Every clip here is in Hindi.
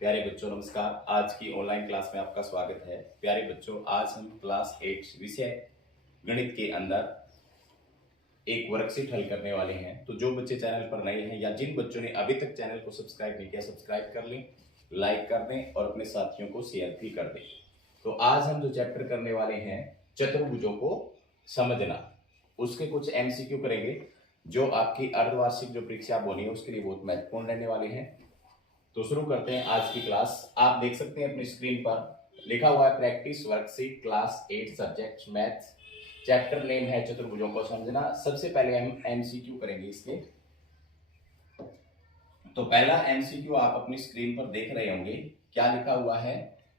प्यारे बच्चों नमस्कार। आज की ऑनलाइन क्लास में आपका स्वागत है। प्यारे बच्चों, आज हम क्लास 8 विषय गणित के अंदर एक वर्कशीट हल करने वाले हैं। तो जो बच्चे चैनल पर नए हैं या जिन बच्चों ने अभी तक चैनल को सब्सक्राइब नहीं किया, सब्सक्राइब कर लें, लाइक कर दें और अपने साथियों को शेयर भी कर दें। तो आज हम जो चैप्टर करने वाले हैं, चतुर्भुजों को समझना, उसके कुछ एमसीक्यू करेंगे जो आपकी अर्धवार्षिक जो परीक्षा होनी है उसके लिए बहुत महत्वपूर्ण रहने वाले हैं। तो शुरू करते हैं आज की क्लास। आप देख सकते हैं अपनी स्क्रीन पर लिखा हुआ है practice worksheet class 8 subject maths, chapter name है चतुर्भुजों को समझना। सबसे पहले हम एमसीक्यू करेंगे इसके। तो पहला एमसीक्यू आप अपनी स्क्रीन पर देख रहे होंगे, क्या लिखा हुआ है।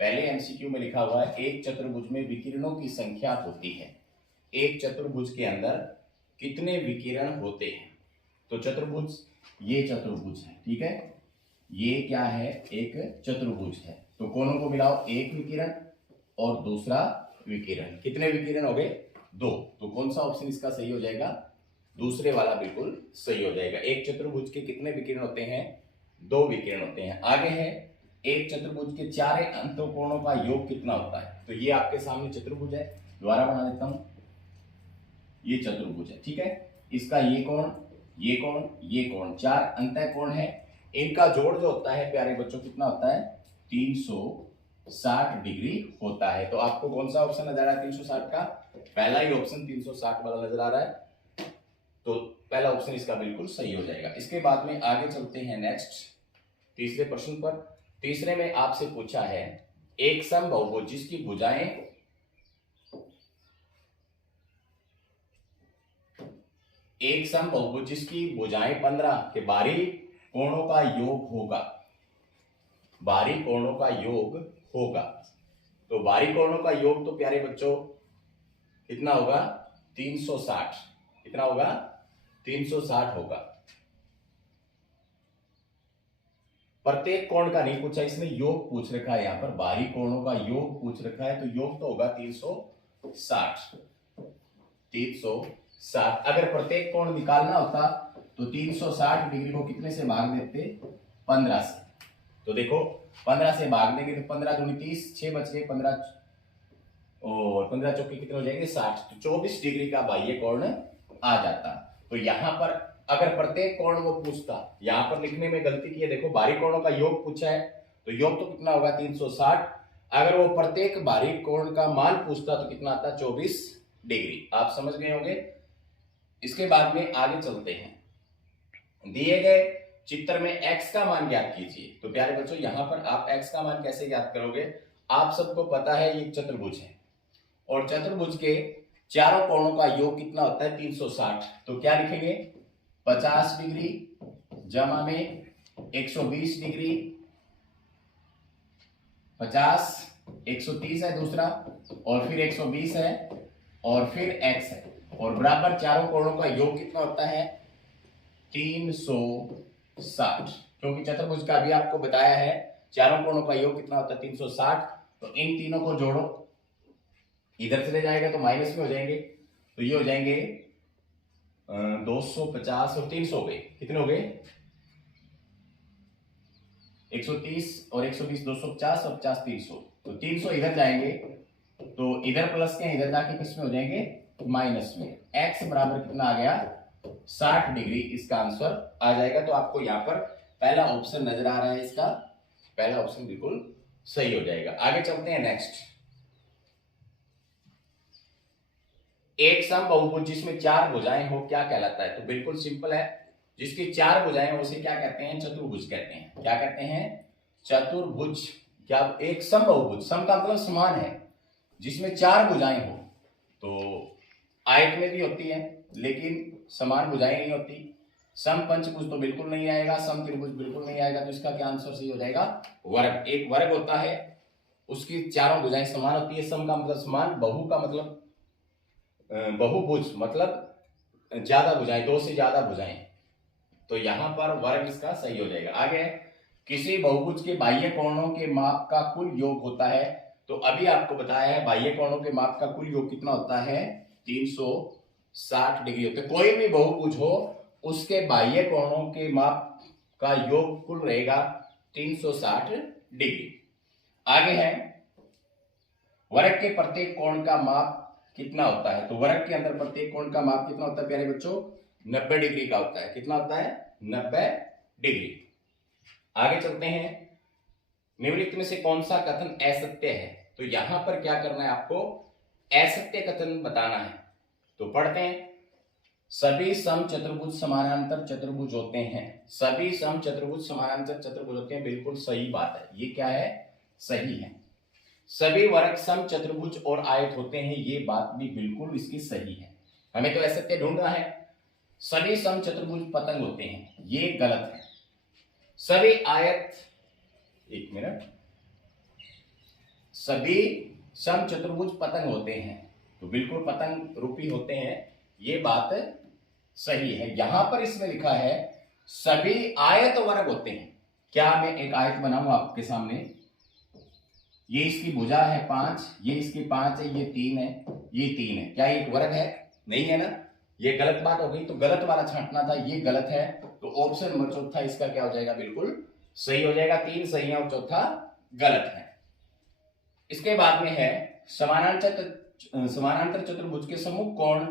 पहले एमसीक्यू में लिखा हुआ है एक चतुर्भुज में विकिरणों की संख्या होती है। एक चतुर्भुज के अंदर कितने विकिरण होते हैं। तो चतुर्भुज, ये चतुर्भुज है, ठीक है, ये क्या है, एक चतुर्भुज है। तो कोनों को मिलाओ, एक विकिरण और दूसरा विकिरण। कितने विकिरण हो गए, दो। तो कौन सा ऑप्शन इसका सही हो जाएगा, दूसरे वाला बिल्कुल सही हो जाएगा। एक चतुर्भुज के कितने विकिरण होते हैं, दो विकिरण होते हैं। आगे है एक चतुर्भुज के चारे अंतःकोणों का योग कितना होता है। तो ये आपके सामने चतुर्भुज है, दोबारा बना देता हूं, ये चतुर्भुज है, ठीक है। इसका ये कोण, ये कोण, ये कोण, चार अंतःकोण है। इनका जोड़ जो होता है प्यारे बच्चों कितना होता है, 360 डिग्री होता है। तो आपको कौन सा ऑप्शन नजर आ रहा है 360 का, पहला ही ऑप्शन 360 वाला नजर आ रहा है। तो पहला ऑप्शन इसका बिल्कुल सही हो जाएगा। इसके बाद में आगे चलते हैं नेक्स्ट तीसरे प्रश्न पर। तीसरे में आपसे पूछा है एक समबाहुभुज जिसकी भुजाएं एक समबाहुभुज जिसकी भुजाएं 15 के बाहरी कोणों का योग होगा, बाहरी कोणों का योग होगा। तो बाहरी कोणों का योग तो प्यारे बच्चों कितना होगा, 360। कितना होगा, 360 होगा। प्रत्येक कोण का नहीं पूछा इसने, योग पूछ रखा है यहां पर, बाहरी कोणों का योग पूछ रखा है। तो योग तो होगा 360। 360 अगर प्रत्येक कोण निकालना होता तो 360 डिग्री को कितने से भाग देते, 15 से। तो देखो 15 से भाग देंगे तो 15 दूनी 30, 6 बच गए, 15 और 15 चौके कितने हो जाएंगे, 60। तो 24 डिग्री का बाह्य कोण आ जाता। तो यहां पर अगर प्रत्येक कोण वो पूछता, यहां पर लिखने में गलती की है, देखो बाहरी कोणों का योग पूछा है तो योग तो कितना होगा 360। अगर वो प्रत्येक बाहरी कोण का मान पूछता तो कितना आता, 24 डिग्री। आप समझ गए होंगे। इसके बाद में आगे चलते हैं। दिए गए चित्र में x का मान ज्ञात कीजिए। तो प्यारे बच्चों यहां पर आप x का मान कैसे ज्ञात करोगे, आप सबको पता है ये चतुर्भुज है और चतुर्भुज के चारों कोणों का योग कितना होता है, 360। तो क्या लिखेंगे, 50 डिग्री जमा में 120 डिग्री, 50, 130 है दूसरा, और फिर 120 है, और फिर x है, और बराबर चारों कोणों का योग कितना होता है, 360। क्योंकि चतुर्भुज का भी आपको बताया है चारों कोणों का योग कितना होता है, 360। तो इन तीनों को जोड़ो, इधर चले जाएगा तो माइनस में हो जाएंगे। तो ये हो जाएंगे 250 और 300 हो गए, कितने हो गए, 130 और 120, 250 और 50, 300। तो 300 इधर जाएंगे तो इधर प्लस के इधर जाके किस में हो जाएंगे, माइनस में। x बराबर कितना आ गया, 60 डिग्री इसका आंसर आ जाएगा। तो आपको यहाँ पर पहला ऑप्शन नजर आ रहा है, इसका पहला ऑप्शन बिल्कुल सही हो जाएगा। आगे चलते हैं नेक्स्ट। एक समबाहुभुज जिसमें चार भुजाएं हो क्या कहलाता है। तो बिल्कुल सिंपल है, जिसकी चार भुजाएं हो उसे क्या कहते हैं, चतुर्भुज कहते हैं। क्या कहते हैं, चतुर्भुज। क्या एक समबाहुभुज, सम का मतलब समान है, जिसमें चार भुजाएं हो। तो आयत में भी होती है लेकिन समान भुजाएं नहीं होती। सम पंचभुज तो बिल्कुल नहीं आएगा, सम त्रिभुज बिल्कुल नहीं आएगा। तो इसका क्या आंसर सही हो जाएगा, वर्ग। एक वर्ग होता है, उसकी चारों भुजाएं समान होती है। सम का मतलब समान, बहु का मतलब बहुभुज मतलब ज्यादा भुजाएं, दो से ज्यादा भुजाएं। तो यहां पर वर्ग इसका सही हो जाएगा। आगे किसी बहुभुज के बाह्य कोणों के माप का कुल योग होता है। तो अभी आपको बताया है बाह्य कोणों के माप का कुल योग कितना होता है, 360 डिग्री होते हैं। कोई भी बहुभुज हो उसके बाह्य कोणों के माप का योग कुल रहेगा 360 डिग्री। आगे है वर्ग के प्रत्येक कोण का माप कितना होता है। तो वर्ग के अंदर प्रत्येक कोण का माप कितना होता है प्यारे बच्चों, 90 डिग्री का होता है। कितना होता है, 90 डिग्री। आगे चलते हैं, निम्नलिखित में से कौन सा कथन असत्य है। तो यहां पर क्या करना है आपको, असत्य कथन बताना है। तो पढ़ते हैं, सभी समचतुर्भुज समानांतर चतुर्भुज होते हैं। सभी समचतुर्भुज समानांतर चतुर्भुज होते हैं, बिल्कुल सही बात है। ये क्या है, सही है। सभी वर्ग समचतुर्भुज और आयत होते हैं, ये बात भी बिल्कुल इसकी सही है। हमें तो असत्य ढूंढना है। सभी समचतुर्भुज पतंग होते हैं, ये गलत है। सभी आयत, एक मिनट, सभी समचतुर्भुज पतंग होते हैं, तो बिल्कुल पतंग रूपी होते हैं, ये बात सही है। यहां पर इसमें लिखा है सभी आयत वर्ग होते हैं। क्या मैं एक आयत बनाऊं आपके सामने, ये इसकी भुजा है 5, ये इसकी 5 है, ये 3 है, ये 3 है, क्या ये एक वर्ग है, नहीं है ना, ये गलत बात हो गई। तो गलत वाला छांटना था, ये गलत है। तो ऑप्शन नंबर चौथा इसका क्या हो जाएगा, बिल्कुल सही हो जाएगा। 3 सही है और चौथा गलत है। इसके बाद में है समानांतर चतुर्भुज के सम्मुख कोण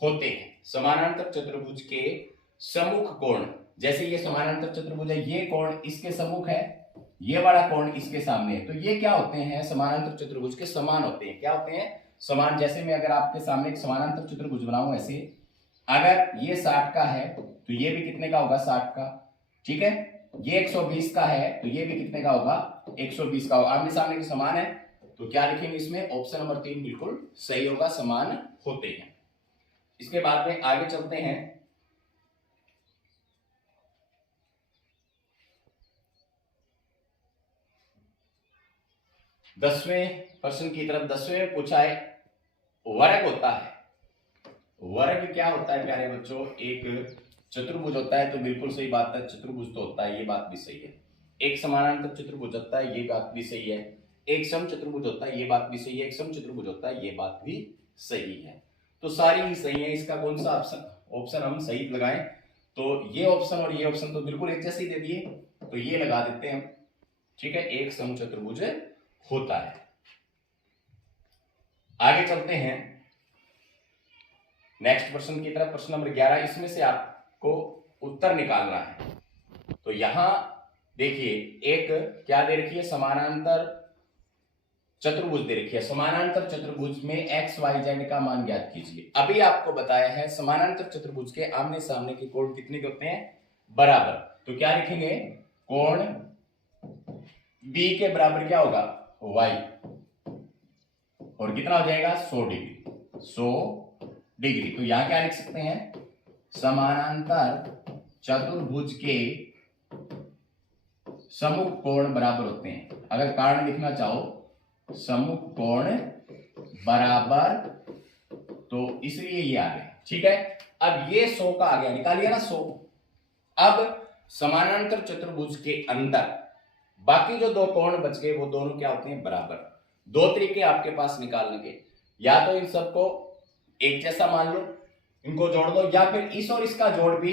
होते हैं। समानांतर चतुर्भुज के सम्मुख कोण, जैसे ये समानांतर चतुर्भुज है, ये कोण इसके सम्मुख है, ये वाला कोण इसके सामने है, तो ये क्या होते हैं, समानांतर चतुर्भुज के समान होते हैं। क्या होते हैं, समान। जैसे मैं अगर आपके सामने एक समानांतर चतुर्भुज बनाऊं ऐसे, अगर ये 60 का है तो ये भी कितने का होगा, 60 का, ठीक है। ये 120 का है तो ये भी कितने का होगा, 120 का होगा। आमने सामने के समान है, तो क्या लिखेंगे इसमें, ऑप्शन नंबर 3 बिल्कुल सही होगा, समान होते हैं। इसके बाद में आगे चलते हैं, 10वें प्रश्न की तरफ। 10वें में पूछा है वर्ग होता है। वर्ग क्या होता है प्यारे बच्चों, एक चतुर्भुज होता है, तो बिल्कुल सही बात है, चतुर्भुज तो होता है, ये बात भी सही है। एक समानांतर चतुर्भुज होता है, ये बात भी सही है। एक समचतुर्भुज होता है, ये बात भी सही है। एक समचतुर्भुज होता है, ये बात भी सही है। तो सारी ही सही है। इसका कौन सा ऑप्शन हम सही लगाएं, तो ये ऑप्शन और ये ऑप्शन तो बिल्कुल एक जैसे ही दे दिए, तो ये लगा देते हैं हम, ठीक है। एक समचतुर्भुज होता है। आगे चलते हैं नेक्स्ट प्रश्न की तरफ, प्रश्न नंबर 11। इसमें से आपको उत्तर निकालना है। तो यहां देखिए, एक क्या दे रखी है, समानांतर चतुर्भुज दे रखी है। समानांतर चतुर्भुज में एक्स वाई जेड का मान ज्ञात कीजिए। अभी आपको बताया है समानांतर चतुर्भुज के आमने सामने के कोण कितने के होते हैं, बराबर। तो क्या लिखेंगे, कोण बी के बराबर क्या होगा, वाई, और कितना हो जाएगा, 100 डिग्री। 100 डिग्री। तो यहां क्या लिख सकते हैं, समानांतर चतुर्भुज के सम्मुख कोण बराबर होते हैं। अगर कारण लिखना चाहो, सम्मुख कोण बराबर, तो इसलिए ये आ गया, ठीक है। अब ये 100 का आ गया, निकालिए ना 100। अब समानांतर चतुर्भुज के अंदर बाकी जो दो कोण बच गए, वो दोनों क्या होते हैं, बराबर। दो तरीके आपके पास निकालने के, या तो इन सबको एक जैसा मान लो, इनको जोड़ दो, या फिर इस और इसका जोड़ भी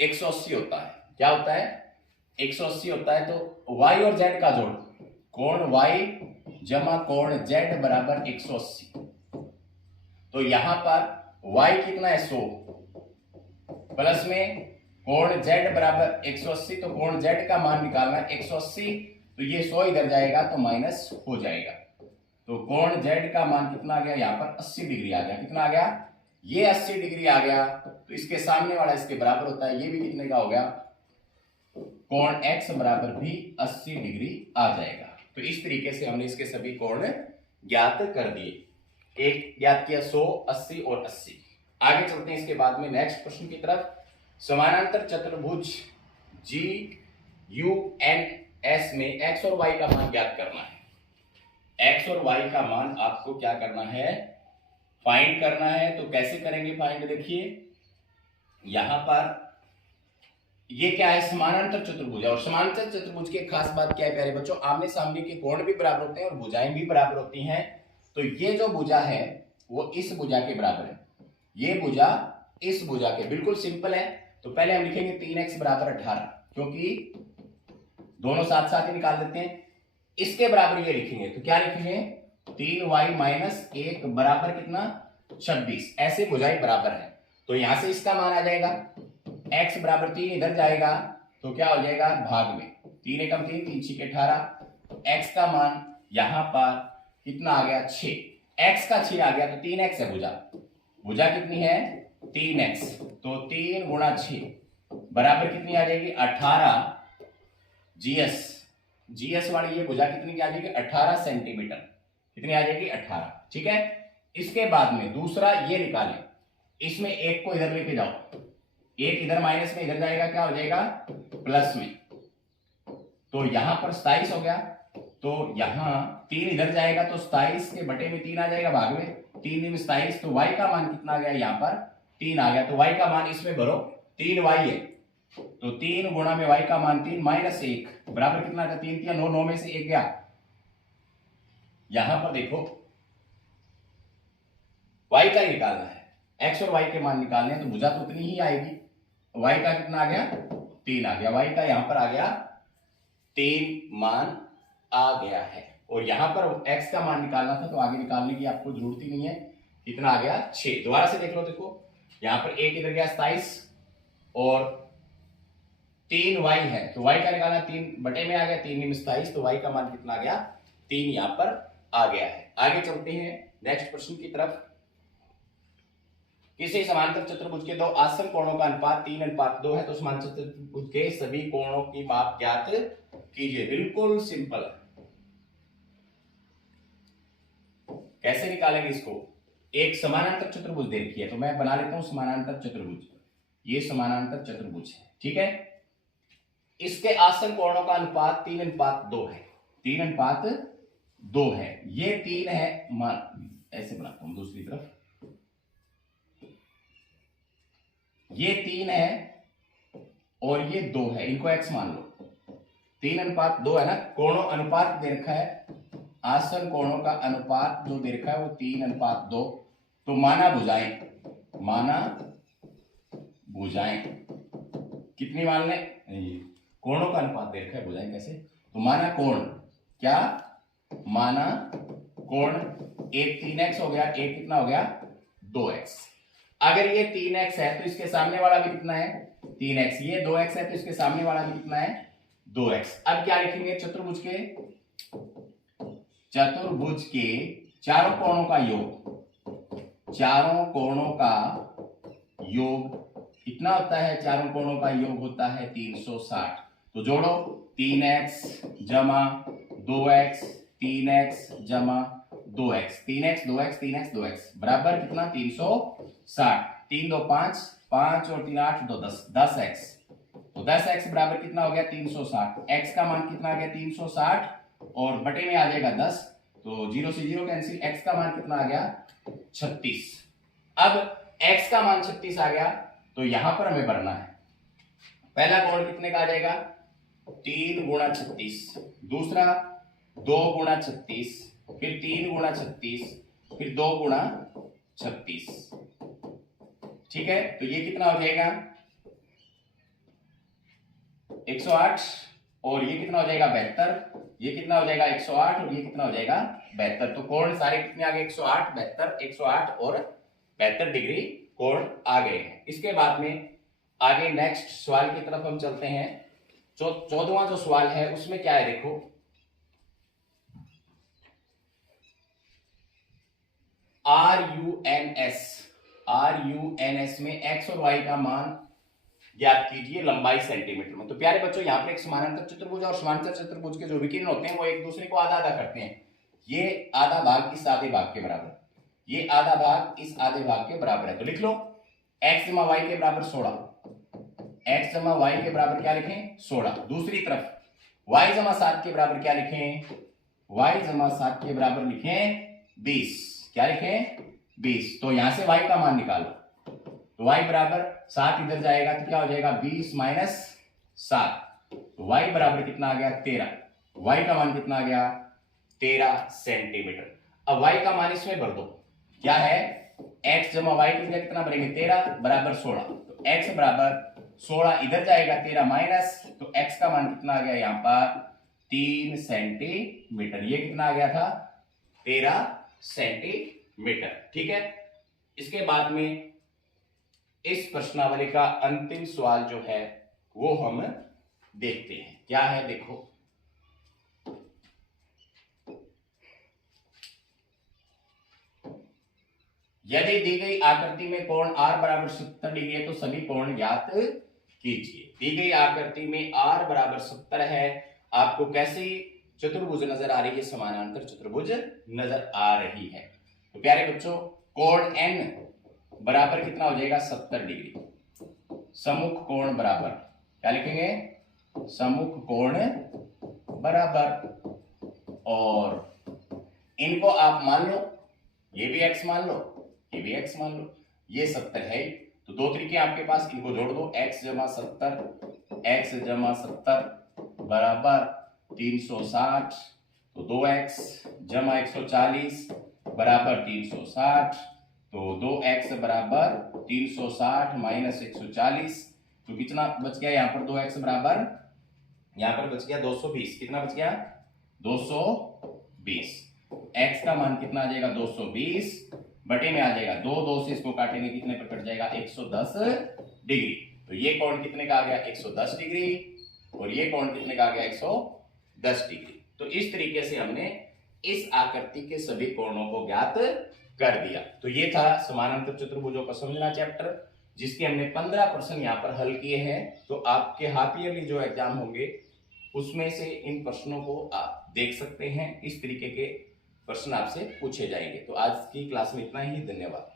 180 होता है। क्या होता है, 180 होता है। तो y और z का जोड़, कोण y जमा कोण z बराबर 180। तो यहां पर y कितना है, 100, प्लस में कोण z बराबर 180। तो कोण z का मान निकालना है 180, तो ये 100 इधर जाएगा तो माइनस हो जाएगा। तो कोण z का मान कितना आ गया, यहां पर 80 डिग्री आ गया। कितना आ गया, ये 80 डिग्री आ गया। तो इसके सामने वाला इसके बराबर होता है, ये भी कितने का हो गया, कोण x बराबर भी 80 डिग्री आ जाएगा। तो इस तरीके से हमने इसके सभी कोण ज्ञात कर दिए। एक ज्ञात किया 100, 80 और 80। आगे चलते हैं इसके बाद में नेक्स्ट प्रश्न की तरफ। समानांतर चतुर्भुज जी यू एन एस में एक्स और वाई का मान ज्ञात करना है। एक्स और वाई का मान आपको क्या करना है, फाइंड करना है। तो कैसे करेंगे फाइंड, देखिए यहां पर ये क्या है, समानांतर चतुर्भुज है। और समानांतर चतुर्भुज की खास बात क्या है प्यारे बच्चों, आमने सामने के कोण भी बराबर होते हैं और भुजाएं भी बराबर होती हैं। तो ये जो भुजा है वो इस भुजा के बराबर है, ये भुजा इस भुजा के, बिल्कुल सिंपल है। तो पहले हम लिखेंगे 3x बराबर 18, क्योंकि दोनों साथ साथ ही निकाल देते हैं। इसके बराबर ये लिखेंगे तो क्या लिखेंगे 3y माइनस 1 बराबर कितना 26। ऐसे भुजाएं बराबर है तो यहां से इसका मान आ जाएगा x बराबर 3 इधर जाएगा तो क्या हो जाएगा भाग में 3 एकम 3 3 6 18 x का मान यहां पर कितना आ गया 6 x का 6 आ गया तो 3x है भुजा। भुजा कितनी है 3x तो 3 गुणा 6 बराबर कितनी आ जाएगी 18 जीएस वाली ये भुजा कितनी की आ जाएगी 18 सेंटीमीटर। कितनी आ जाएगी 18। ठीक है। इसके बाद में दूसरा ये निकालें इसमें एक को इधर लेके जाओ एक इधर माइनस में इधर जाएगा क्या हो जाएगा प्लस में तो यहां पर 27 हो गया तो यहां 3 इधर जाएगा तो 27 के बटे में 3 आ जाएगा भाग में 3 में 27 तो y का मान कितना आ गया यहां पर 3 आ गया तो y का मान इसमें भरो 3y है तो 3 गुणा में y का मान 3 माइनस 1 बराबर कितना था 3 3 9 9 में से 1 गया। यहां पर देखो y का ही निकालना है x और y के मान निकालने हैं तो भुजा तो उतनी ही आएगी। y का कितना आ गया 3 आ गया y का यहां पर आ गया 3 मान आ गया है और यहां पर x का मान निकालना था तो आगे निकालने की आपको जरूरत ही नहीं है। कितना आ गया 6। दोबारा से देख लो देखो यहां पर एक इधर गया 27 और 3y है तो y का निकालना 3 बटे में आ गया 3 में 27 तो y का मान कितना आ गया 3 यहां पर आ गया है। आगे चलते हैं नेक्स्ट प्रश्न की तरफ। किसी समांतर चतुर्भुज के दो आसन कोणों का अनुपात 3:2 है तो समांतर चतुर्भुज के सभी कोणों की माप ज्ञात कीजिए। बिल्कुल सिंपल। कैसे निकालेंगे इसको एक समानांतर चतुर्भुज दे रखी है तो मैं बना लेता हूं समानांतर चतुर्भुज। ये समानांतर चतुर्भुज है ठीक है। इसके आसन कोणों का अनुपात 3:2 है 3:2 है। ये 3 है मान ऐसे बनाता हूं दूसरी तरफ ये 3 है और ये 2 है इनको x मान लो 3:2 है ना। कोणों अनुपात दे रखा है आसन कोणों का अनुपात जो दे रखा है वो 3:2 तो माना भुजाएं कितनी मान ले कोणों का अनुपात दे रखा है भुजाएं कैसे तो माना कोण क्या माना कोण एक 3x हो गया एक कितना हो गया 2x। अगर ये 3x है तो इसके सामने वाला भी कितना है 3x। ये 2x है तो इसके सामने वाला भी कितना है 2x। अब क्या लिखेंगे चतुर्भुज के चारों कोणों का योग चारों कोणों का योग कितना होता है चारों कोणों का योग होता है 360। तो जोड़ो 3x जमा 2x 3x जमा 2x 3x 2x 3x 2x बराबर कितना 360। 3 2 5 5 और 3 8 2 10 10x तो 10x बराबर कितना हो गया 360। x का मान कितना आ गया 360 और बटे में आ जाएगा 10 तो 0 से 0 कैंसिल x का मान कितना आ गया 36। अब x का मान 36 आ गया तो यहां पर हमें भरना है पहला कोण कितने का आ जाएगा 3 गुणा 36 दूसरा 2 गुणा 36 फिर 3 गुणा 36 फिर 2 गुणा 36। ठीक है तो ये कितना हो जाएगा 108 और ये कितना हो जाएगा 72। ये कितना हो जाएगा 108 और ये कितना हो जाएगा 72। तो कोण सारे कितने आ गए 108 72 108 और 72 डिग्री कोण आ गए हैं। इसके बाद में आगे नेक्स्ट सवाल की तरफ हम चलते हैं। 14वां जो सवाल है उसमें क्या है देखो RUNS में x और y का मान ज्ञात कीजिए लंबाई सेंटीमीटर में। तो प्यारे बच्चों यहाँ पर एक समानांतर चतुर्भुज और समांतर चतुर्भुज के जो विकिरण होते हैं वो एक दूसरे को आधा आधा करते हैं। ये आधा भाग इस आधे भाग के बराबर ये आधा भाग इस आधे भाग के बराबर है। तो लिख लो x जमा y के बराबर 16 x जमा y के बराबर क्या लिखें 16। दूसरी तरफ y जमा 7 के बराबर क्या लिखें y जमा 7 के बराबर लिखें 20। क्या लिखें 20। तो यहां से y का मान निकालो तो y बराबर 7 इधर जाएगा तो क्या हो जाएगा 20 माइनस 7 तो y बराबर कितना आ गया 13। y का मान कितना आ गया 13 सेंटीमीटर। अब y का मान इसमें भर दो क्या है x जमा y की जगह कितना भरेंगे 13 बराबर 16 तो x बराबर 16 इधर जाएगा, 13 माइनस, तो x का मान कितना आ गया यहाँ पर 3 सेंटीमीटर। ये कितना आ गया था 13 सेंटीमीटर। ठीक है, इसके बाद में इस प्रश्नावली का अंतिम सवाल जो है वो हम देखते हैं। क्या है देखो, यदि दी गई आकृति में कोण r बराबर 70 डिग्री है तो सभी कोण ज्ञात कीजिए। दी गई आकृति में r बराबर 70 है, आपको कैसी चतुर्भुज नजर आ रही है, समानांतर चतुर्भुज नजर आ रही है। तो प्यारे बच्चों, कोण n बराबर कितना हो जाएगा 70 डिग्री। सम्मुख कोण बराबर क्या लिखेंगे, सम्मुख कोण बराबर, और इनको आप मान लो, ये भी x मान लो, ये भी x मान लो, ये 70 है। तो दो तरीके आपके पास, इनको जोड़ दो, x जमा 70 बराबर 360, तो 2x जमा 140 बराबर 360, तो 2x बराबर 360 माइनस 140, तो कितना बच गया यहाँ पर, 2x बराबर यहाँ पर बच गया 220। कितना बच गया 220। x का मान कितना आ जाएगा 220, बटे में आ जाएगा 2 से इसको काटेंगे, कितने पर कट जाएगा 110 डिग्री। तो ये कोण कितने का आ गया 110 डिग्री, और ये कोण कितने का आ गया 110 डिग्री। तो इस तरीके से हमने इस आकृति के सभी कोणों को ज्ञात कर दिया। तो ये था समानांतर चतुर्भुजों का समझना चैप्टर, जिसके हमने 15 प्रश्न यहाँ पर हल किए हैं। तो आपके हाफ ईयरली जो एग्जाम होंगे उसमें से इन प्रश्नों को आप देख सकते हैं, इस तरीके के प्रश्न आपसे पूछे जाएंगे। तो आज की क्लास में इतना ही, धन्यवाद।